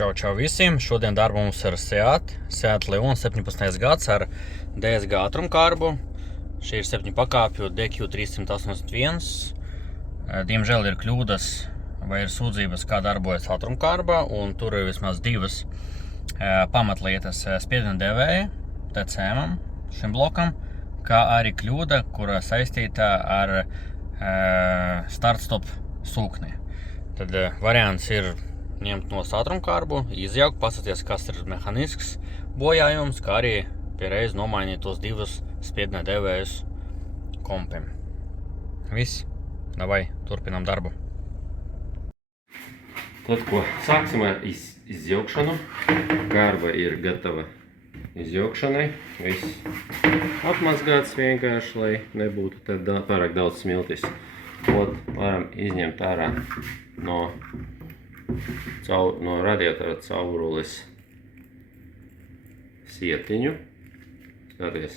Čau visiem! Šodien darbā mums ir Seat Leon 17. gads ar DSG ātrumkārbu. Šī ir 7 pakāpju DQ381. Diemžēl ir kļūdas vai ir sūdzības, kā darbojas ātrumkārba, un tur ir vismaz divas pamatlietas spiediena devēja TCM šim blokam, kā arī kļūda, kura saistīta ar start-stop sūkni. Tad variants ir ņemt no ātrumkārbu, izjaukt, paskatīties, kas ir mehanisks bojājums, kā arī pierreiz nomainīt tos divus spiediena devējus kompiem. Viss, davai, turpinām darbu. Tad, ko sāksim ar izjaukšanu. Kārba ir gatava izjaukšanai. Viss apmazgāts vienkārši, lai nebūtu tad pārāk daudz smiltis. Varam izņemt ārā no radiatora caurules sietiņu. Skaties,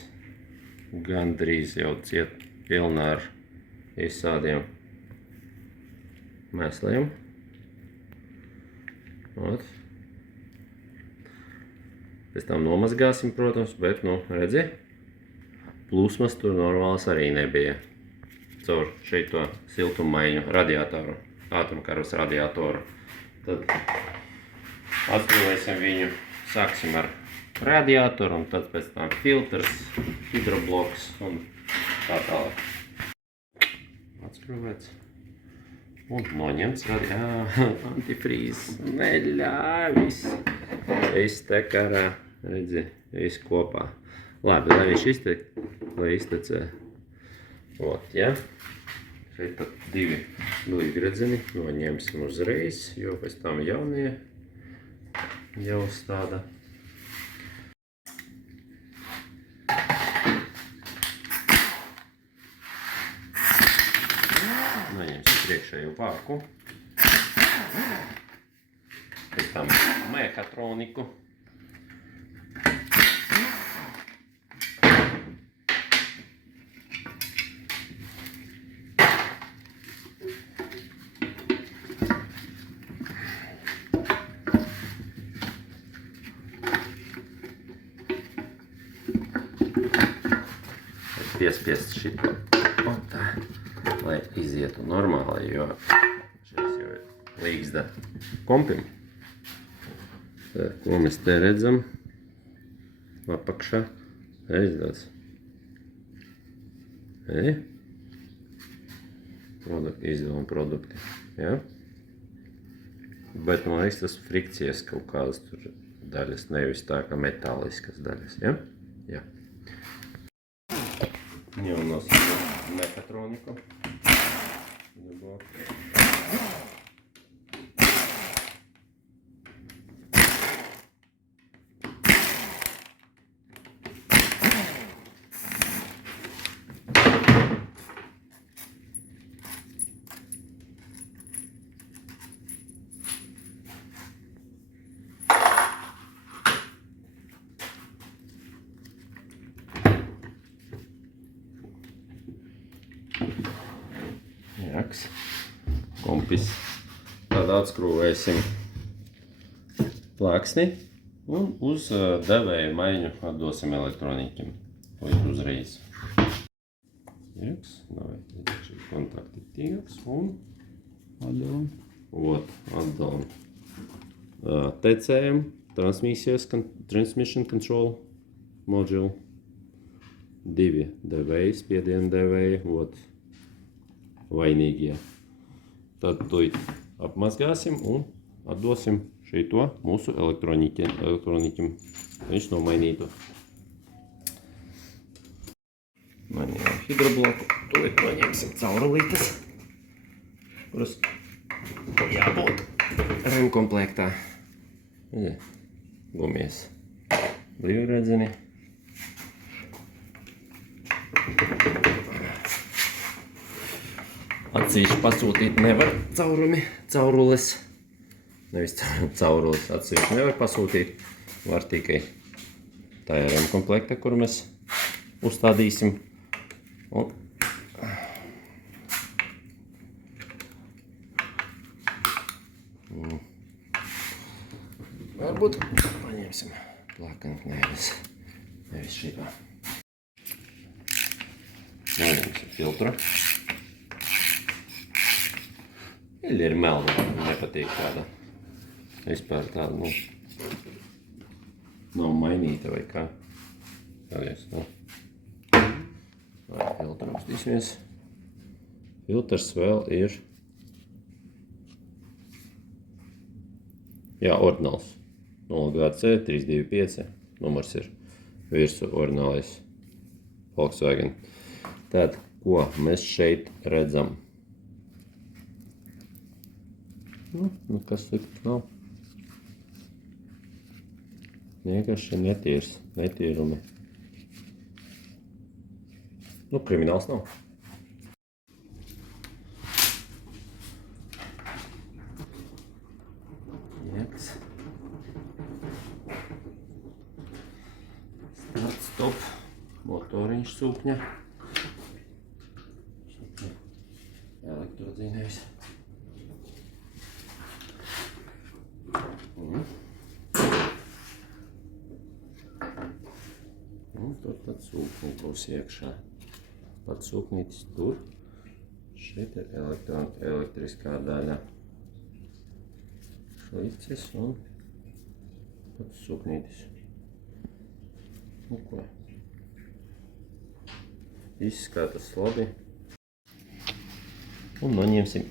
gandrīz jau ciet pilnā ar visādiem mēsliem. Pēc tam nomazgāsim, protams, bet, redzi, plūsmas tur normāls arī nebija. Caur šeito siltummaiņu radiatoru, ātrumkārbas radiatoru. Tad atskrūvēsim viņu, sāksim ar radiatoru, un tad pēc tam filtrs, hidrobloks un tā tālāk. Atskrūvēts. Un noņemts antifrīzes. Neļāvis. Viss te karā, redzi, viss kopā. Labi, lai viņš iztecē. Ja. Šeit tad divi gredzeni noņemsim uzreiz, jo pēc tam jaunie jau stāda. Noņemsim priekšējo pārku. Pēc tam mehatroniku. Piespiest šito tā, lai izietu normāli, jo šis jau ir līgzda kompim. Ko mēs te redzam? Apakšā. Aizdās. Izdevuma produkti. Ja? Bet man liekas, tas frikcijas kaut kādas tur daļas, nevis tā kā metāliskas daļas. Ja? Ja. Ja у нас мехатроника. Kompis. Tad atskrūvēsim plāksni un uz devēju maiņu atdosim elektroniķim. Uzreiz. Давай, kontakti tieks un atdalam. Atdalam. TCM, Transmission Control Module. Divi devēji, spiediena devēji, vainīgie. Tad to apmazgāsim un atdosim šeito mūsu elektroniķim. Viņš nomainītu. Mainījām hidrobloku. To noņemsim caurulītes, kuras jābūt remkomplektā. Gumijas. Brīvredzeni. Atsevišķi pasūtīt nevar caurules. Nevis caurules, atsevišķi nevar pasūtīt. Var tikai tā ir remkomplekta, kuru mēs uzstādīsim. Varbūt paņemsim plakani, nevis šitā. Paņemsim filtru. Eļļa ir melna, nepatīk tāda. Vispār tāda, nav mainīta vai kā. Tādies, Vai filtru apstīsimies. Filtrs vēl ir... Jā, ordināls. 0GC 325. Numurs ir virsu ordinālais Volkswagen. Tātad, ko mēs šeit redzam? Kas slikts nav. Vienkārši netīrs, netīrumi. Krimināls nav. Jēks. Start, stop. Motoriņš sūkņa. Elektrodzīnējs. Tur tad sūkņi būs iekšā. Pats sūknītis tur. Šeit ir elektriskā daļa. Šlicis un pats sūknītis. Ko? Izskatās labi. Un noņemsim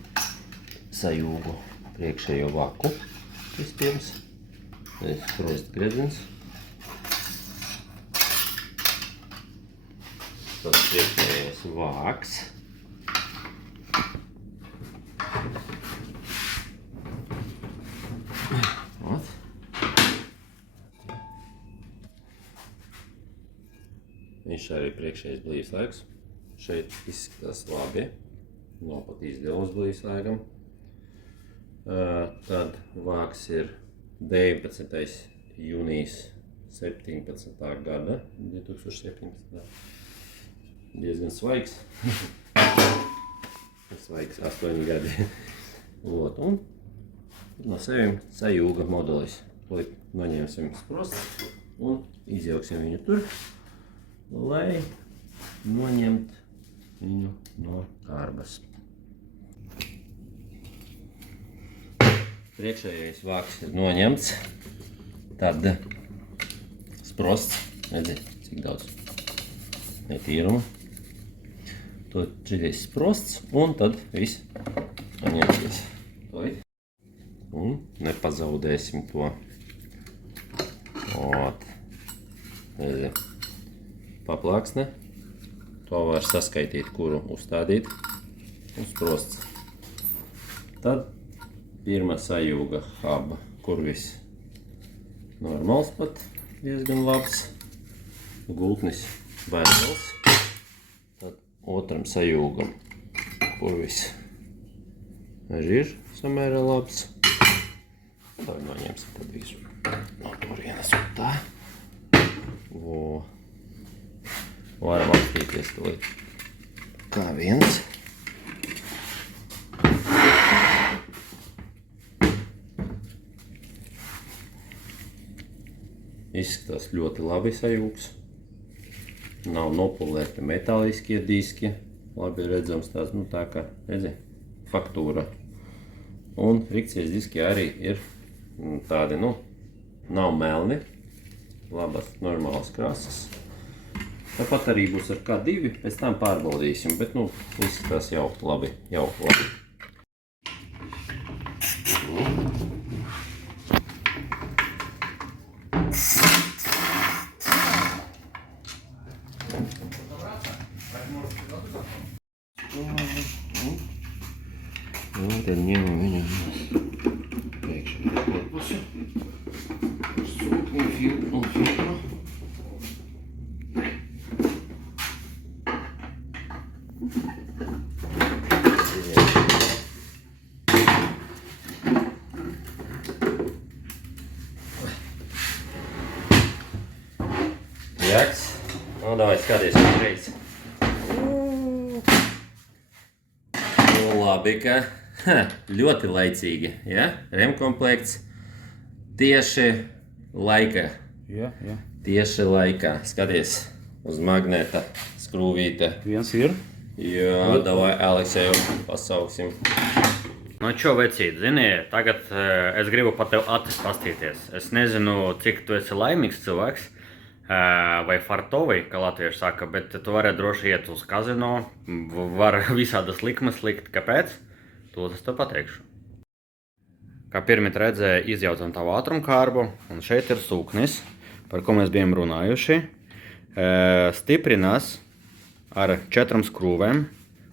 sajūgu priekšējo vaku. Vispirms. Sprost gredzens. Tad priekšējais vāks. Viņš arī priekšējais blīvslēgs. Šeit izskatās labi. Nav pat izdevums blīvslēgam. Tad vāks ir 19. jūnijas 17. gada. 2017. Diezgan svaigs. Svaigs 8 gadi. Un no sevim sajūga modelis. Noņemsim sprostu un izjauksim viņu tur, lai noņemt viņu no kārbas. Priekšējais vāks ir noņemts. Tad sprosts, redziet, cik daudz netīruma. Tad šitais sprosts un tad viss noņemsies. Un nepazaudēsim to. Paplāksne. To var saskaitīt, kuru uzstādīt. Un sprosts. Tad pirmā sajūga haba, kur viss normāls pat, diezgan labs. Gultnis vesels. Tad otram sajūgam, kur viss ir samērā labs. Tā noņemsim tad visu no turienes un tā. Varam apstīties tūlīt kā viens. Izskatās ļoti labi sajūgs. Nav nopulēti metāliskie diski. Labi redzams tāds, tā kā, redzi, faktūra. Un frikcijas diski arī ir tādi, nav melni. Labas, normālas krāsas. Tāpat arī būs ar K2, pēc tam pārbaudīsim, bet, izskatās jau labi, Tad ņemam viņu priekšējā korpusu. Sūkni un filtru. Jaks. Davai skaties uzreiz. Labi, ka ļoti laicīgi, ja? Remkomplekts tieši laikā. Jā. Tieši laikā. Skaties uz magnēta skrūvīte. Viens ir. Jā, davai Aleksēju pasauksim. Nu, čo, vecīt, zini, tagad es gribu pa tev acis pastīties. Es nezinu, cik tu esi laimīgs cilvēks, vai fartovi, kā latvieši saka, bet tu vari droši iet uz kazino, var visādas likmes likt. Kāpēc? To es tev pateikšu. Kā pirmīt redzēja, izjaucam tavu ātrumkārbu, un šeit ir sūknis, par ko mēs bijām runājuši. Stiprinās ar 4 skrūvēm.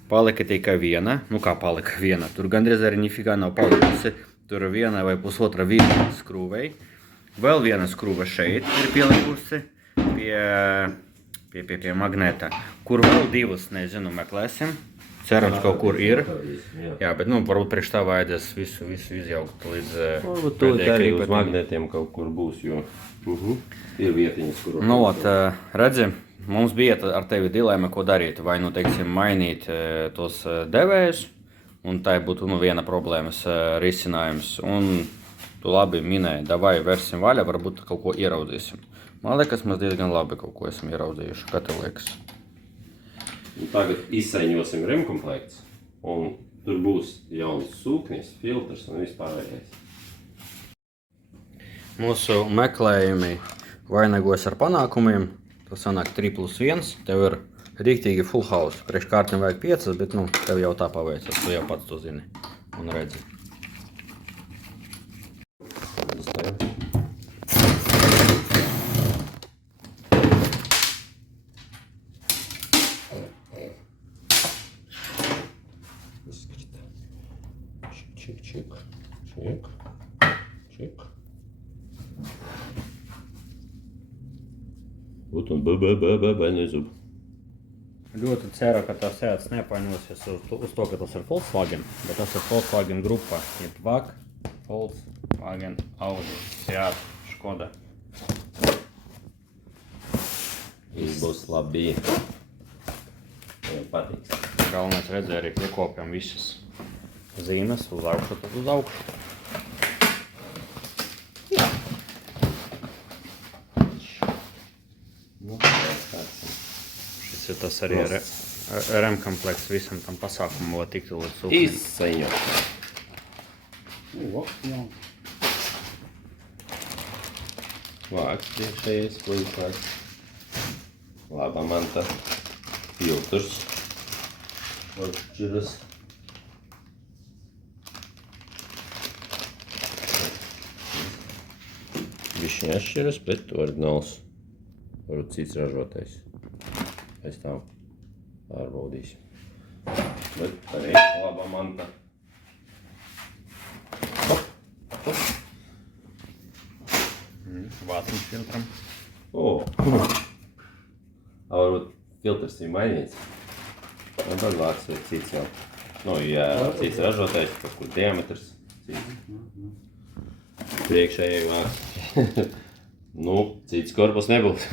Palika tikai viena, nu kā palika viena, tur gandrīz arī nifigā nav palikusi, tur viena vai pusotra viena skrūvei. Vēl viena skrūve šeit ir pielikusi pie magnēta, kur vēl 2, nezinu, meklēsim. Cerams, kaut kur ir. Jā, bet nu, varbūt priekš tā vajadzēs visu izjaukt līdz varbūt to arī uz magnētiem kaut kur būs, jo ir vietiņas, kur... Nu, redzi, mums bija ar tevi dilēma, ko darīt. Vai, nu, teiksim, mainīt tos devējus, un tai būtu, nu, viena problēmas risinājums. Un tu labi minēji, davai versim vaļā, varbūt kaut ko ieraudzīsim. Man liekas, mēs diezgan labi kaut ko esam ieraudzījuši. Kā tev liekas? Tagad izsaiņosim remkomplekts, un tur būs jauns sūknis, filtrs un vispārējais. Mūsu meklējumi vainagojas ar panākumiem. Tas sanāk 3+1. Tev ir rīktīgi full house. Priekš kārtiem vajag 5, bet nu, tev jau tā paveicas. Tu jau pats to zini un redzi. Čik. Вот он, ба-ба-ба-ба, nezub. Ļoti ceru, ka tas Seats nepainosies uz to, ka tas ir Volkswagen, bet tas ir Volkswagen grupa, jeb VAG, Volkswagen, Audi, Seat, Škoda. Viss būs labi. Tev patiks. Galvenais redzēja arī piekopjam visas zīmes uz augšu, tad uz augšu. Šis ir tas arī remkomplekts visam tam pasākumam, lai tiktu līdz sūknim. Izsaiņot. Vāks priekšējais, līdzvāks. Laba manta. Filtrs. Atšķiras. Bišķiņ atšķiras, bet oriģināls. Varbūt cits ražotais. Pēc tam pārbaudīsim. Bet arī laba manta. Vāciņš filtram. Varbūt filtrs ir mainīts. Un tad vāks vai cits jau. Nu, ja cits ražotais, kaut kur diametrs. Priekšējai vāks. Nu, cits korpus nebūs.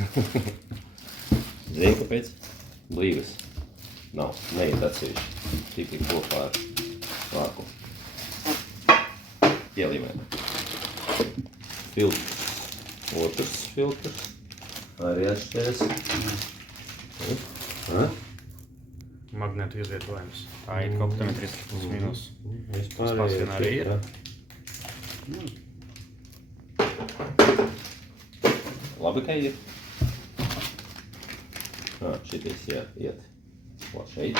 Zini, kāpēc? Blīvas. Nav, neiet atsevišķi. Tikai kopā ar vāku. Ielīmēt. Filtrs. Otrs filtrs. Arī atšķiras. Magnētu izvietojums. Tā ir optometriski plus minus. Vispārējais arī ir. Labi, ka ir. Šitais iet. Ko šeit?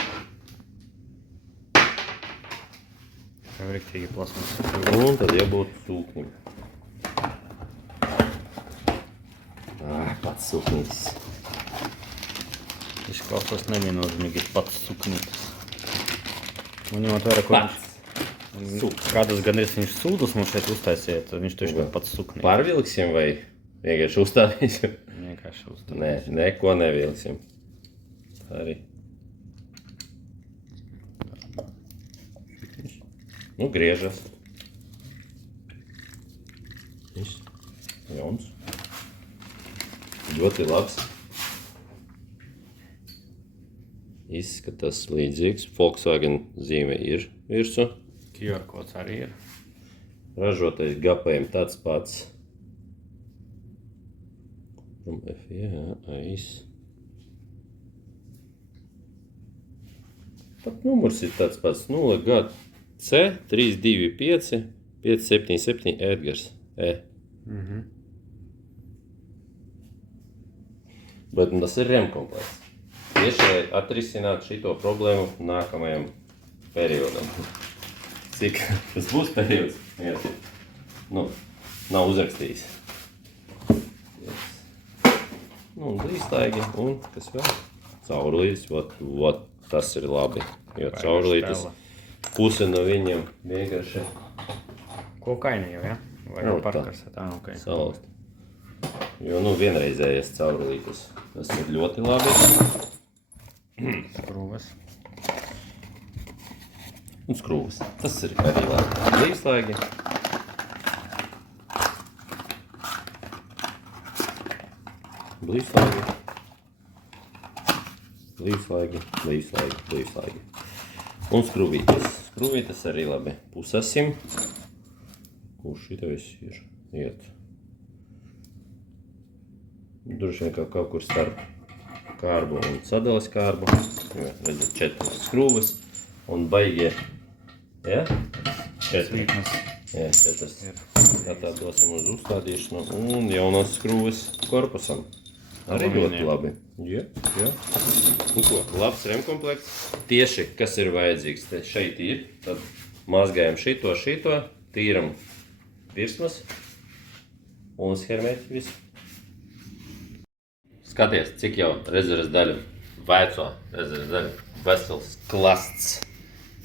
Tev riktīgi plasmas. Un tad jābūt sūknim. Pats sūknis. Izklausās neviennozīmīgi pats sūknis. Un ņemot vērā, ko viņš kādas gandrīz viņš sūdus mums šeit uztaisiet, tad viņš tieši kā pats sūknis. Pārvilksim vai vienkārši uzstādīsim? Vienkārši uzstādīsim. Nē, neko nevilksim. Tā arī. Nu, griežas. Viss. Jauns. Ļoti labs. Izskatās līdzīgs. Volkswagen zīme ir virsū. QR kods arī ir. Ražotais GPM tāds pats. From F, jā, AIS. Pat numurs ir tāds pats 0GC 325 577 Edgars. Bet tas ir REM komplekts. Tieši lai atrisināt šito problēmu nākamajam periodam. Cik tas būs periods? Jā. Nu, nav uzrakstījis. Nu, un līdztaigi, un kas vēl? Caurlītis, vat, tas ir labi. Jo caurlītis, puse no viņiem vienkārši Kokaini jau, ja? Vai Nu, parkars? Tā, ok. salauzt. Jo, nu, vienreizējies caurlītis. Tas ir ļoti labi. Skrūves. Un skrūves. Tas ir arī labi. Līdzlaigi. Līdzlaigi. Līdzlaigi, līdzlaigi, līdzlaigi. Un skrūvītes. Skrūvītes arī labi. Pusasim. Kurš šitais ir? Iet. Droši vien kaut kur starp kārbu un sadalas kārbu. Jo, redzat, 4 skrūves. Un baigie. Ja? 4. Jā, 4. Tā dosim uz uzstādīšanu. Un jaunās skrūves korpusam. Arī ļoti labi. Jā. Un ko? Labs REM komplekts. Tieši, kas ir vajadzīgs. Te šeit ir. Tad mazgājam šito, tīram virsmas. Un shermēti visu. Skaties, cik jau rezerves daļu, veco rezerves daļu, vesels klasts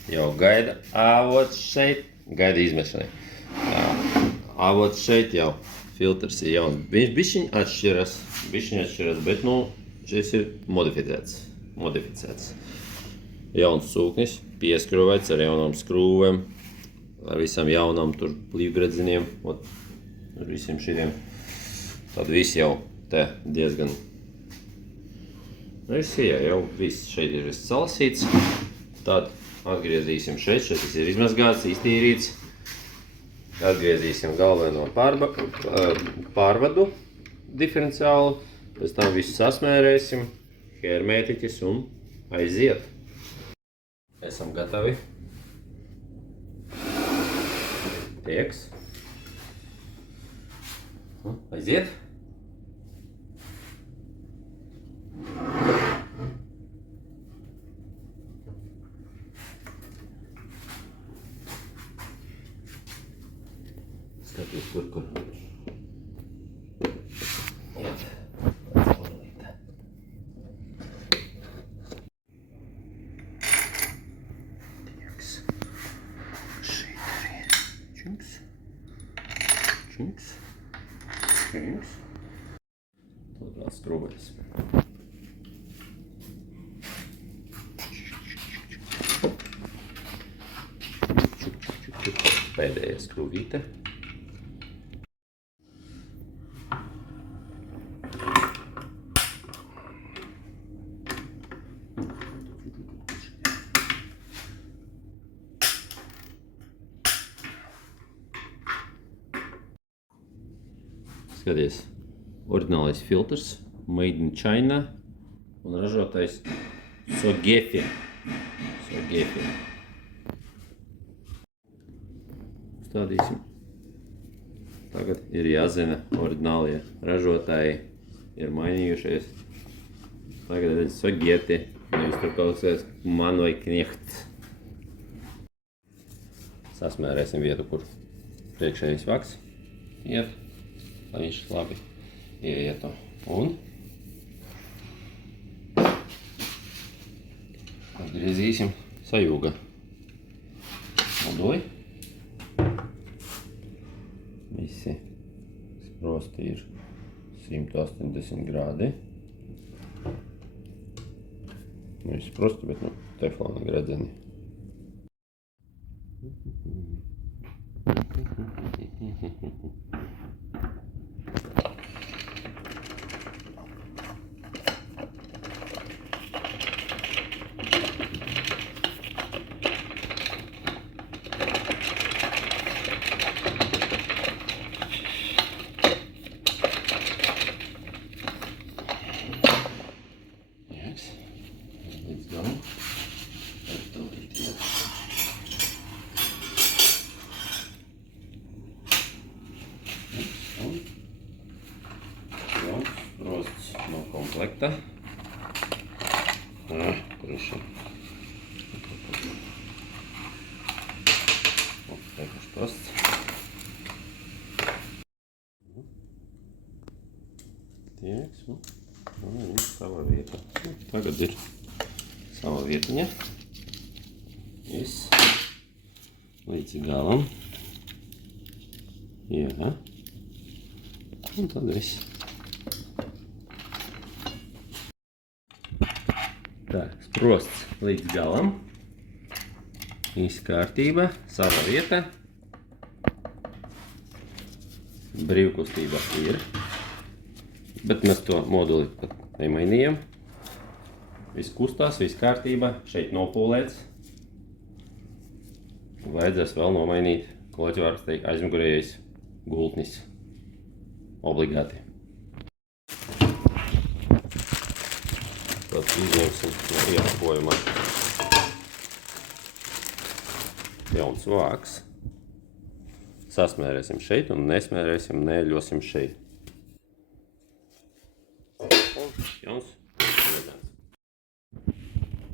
jau gaida. Avot šeit, gaida izmešanai. Avot šeit jau filtrs ir jauns. Viņš bišķiņ atšķiras, bet nu, šis ir modificēts. Jauns sūknis, pieskrūvēts ar jaunām skrūvēm, ar visam jaunām tur plīvgredziniem, ar visiem šitiem. Tad viss jau te diezgan. Jau viss šeit ir salasīts. Tad atgriezīsim šeit ir izmazgāts, iztīrīts. Atgriezīsim galveno pārvadu diferenciālu. Pēc tam visu sasmērēsim, hermētiķis un aiziet. Esam gatavi. Tieks. Aiziet. Skaties, kur. Iet. Tieks. Šeit arī. Čunks. Tad vēl skrūvēs. Pēdējā skrūvīte. Skaties, oriģinālais filtrs, made in China un ražotais Sogefi. Stādīsim. Tagad ir jāzina, oriģinālie ražotāji ir mainījušies. Tagad redz Sogefi, nevis tur kaut kas man vai kniehts. Sasmērēsim vietu, kur priekšējais vaks iet, lai viņš labi ieietu. Un atgriezīsim sajūga moduli. Visi sprosti ir 180 grādi. Nevis sprosti, bet teflona gredzeni. izlekta. Kur viņš ir? Teikuši pasts. Tieks, viņš savā vietā. Tagad ir sava vietiņa. Viss. Līdz galam. Jā. Un tad viss. Tā, sprosts līdz galam. Viss kārtība, sava vieta. Brīvkustība ir. Bet mēs to moduli pat nemainījām. Viss kustās, viss kārtība. Šeit nopūlēts. Vajadzēs vēl nomainīt kloķvārstei aizmugurējais gultnis. Obligāti. Tad izņemsim no ielpojuma jauns vāks. Sasmērēsim šeit un nesmērēsim, neļosim šeit. Un jauns medens.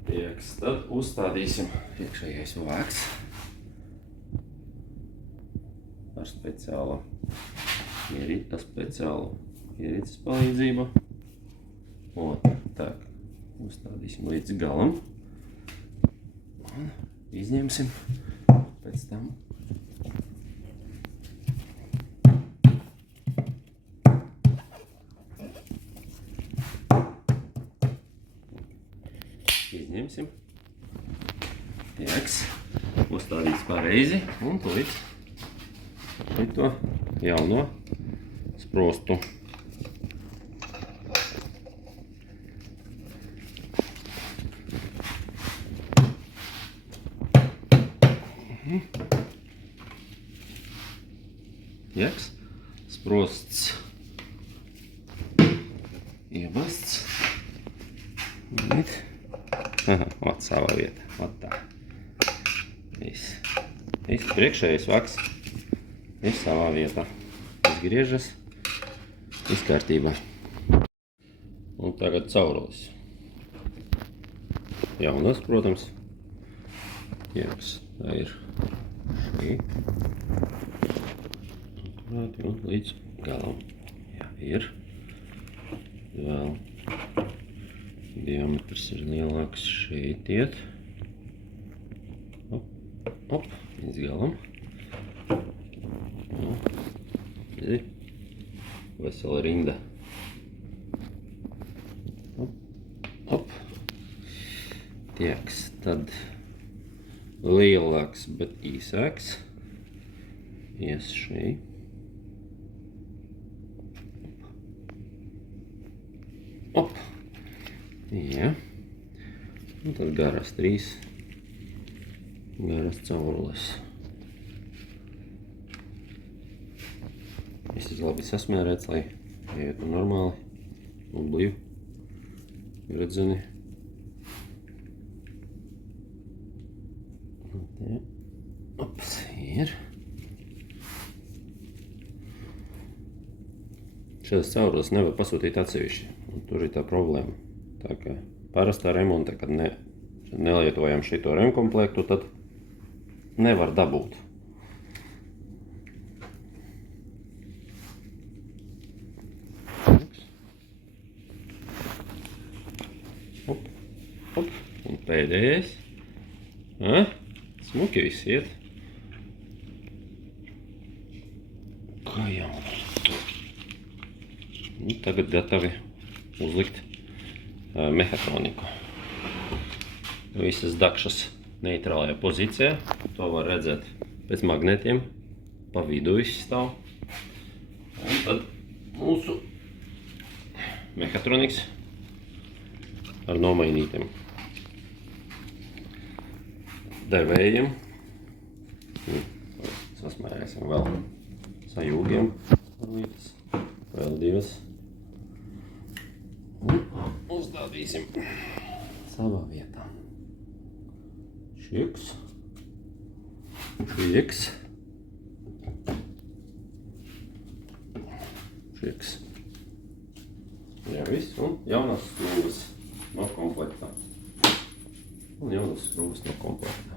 Tieks, tad uzstādīsim iekšējais vāks ar speciālu ierīces palīdzību. Un tā, uzstādīsim līdz galam un izņemsim pēc tam. Izņemsim. Tieks, uzstādīts pareizi un tūlīt šito jauno sprostu. Tieks, sprosts iebasts. Ot, savā vieta. Ot tā. Viss priekšējais vaks ir savā vietā. Izgriežas. Viss kārtībā. Un tagad caurulis. Jaunas, protams. Tieks, tā ir šī. Un līdz galam. Jā, ir. Vēl diametrs ir lielāks šeit iet. Op, līdz galam. Ir vesela rinda. Op. Tieks, tad lielāks, bet īsāks. Ies šeit. Op. Jā. Un tad garas trīs. Garas caurules. Viss ir labi sasmērēts, lai ietu normāli un blīvi gredzeni. Ops, ir. Šādas caurules nevar pasūtīt atsevišķi. Tur ir tā problēma. Tā kā parastā remonta, kad nelietojam šito remkomplektu, tad nevar dabūt. Op, op. Un pēdējais. Smuki viss iet. Kā jau. Tagad gatavi uzlikt mehatroniku. Visas dakšas neitrālajā pozīcijā. To var redzēt pēc magnetiem. Pa vidu viss stāv. Un tad mūsu mehatroniks ar nomainītiem devējiem. Sasmērēsim vēl sajūgiem. Vēl divas. Un uzstādīsim savā vietā. Šiks. Šiks. Šiks. Jā, viss. Un jaunās skrūves no komplektā. Un jaunas skrūves no komplektā.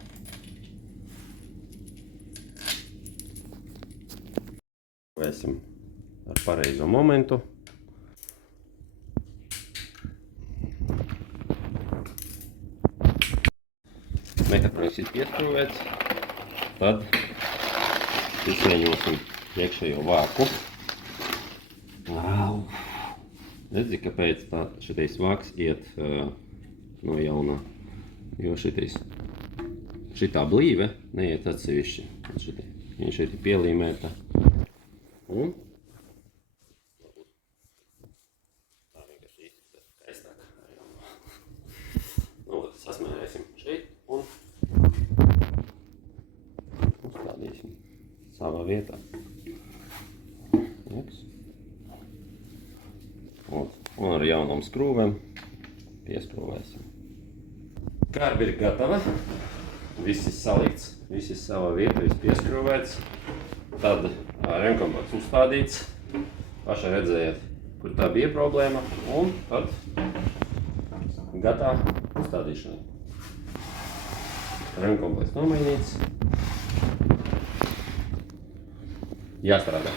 Vēsim ar pareizo momentu. Mehānisms ir pieskrūvēts. Tad izsmeņosim iekšējo vāku. Redzi, kāpēc šitais vāks iet no jaunā. Jo šitā blīve neiet atsevišķi. Viņa šeit ir pielīmēta. Un tā vienkārši īsti skaistāk. Nu, sasmērēsim šeit un uzstādīsim savā vietā. Un ar jaunām skrūvēm pieskrūvēsim. Karba ir gatava. Viss ir salikts, viss ir savā vietā, viss pieskrūvēts. Tad remkompakts uzstādīts. Pašai redzējāt, kur tā bija problēma. Un tad gatava uzstādīšanai. Remkompakts nomainīts. Jāstrādā.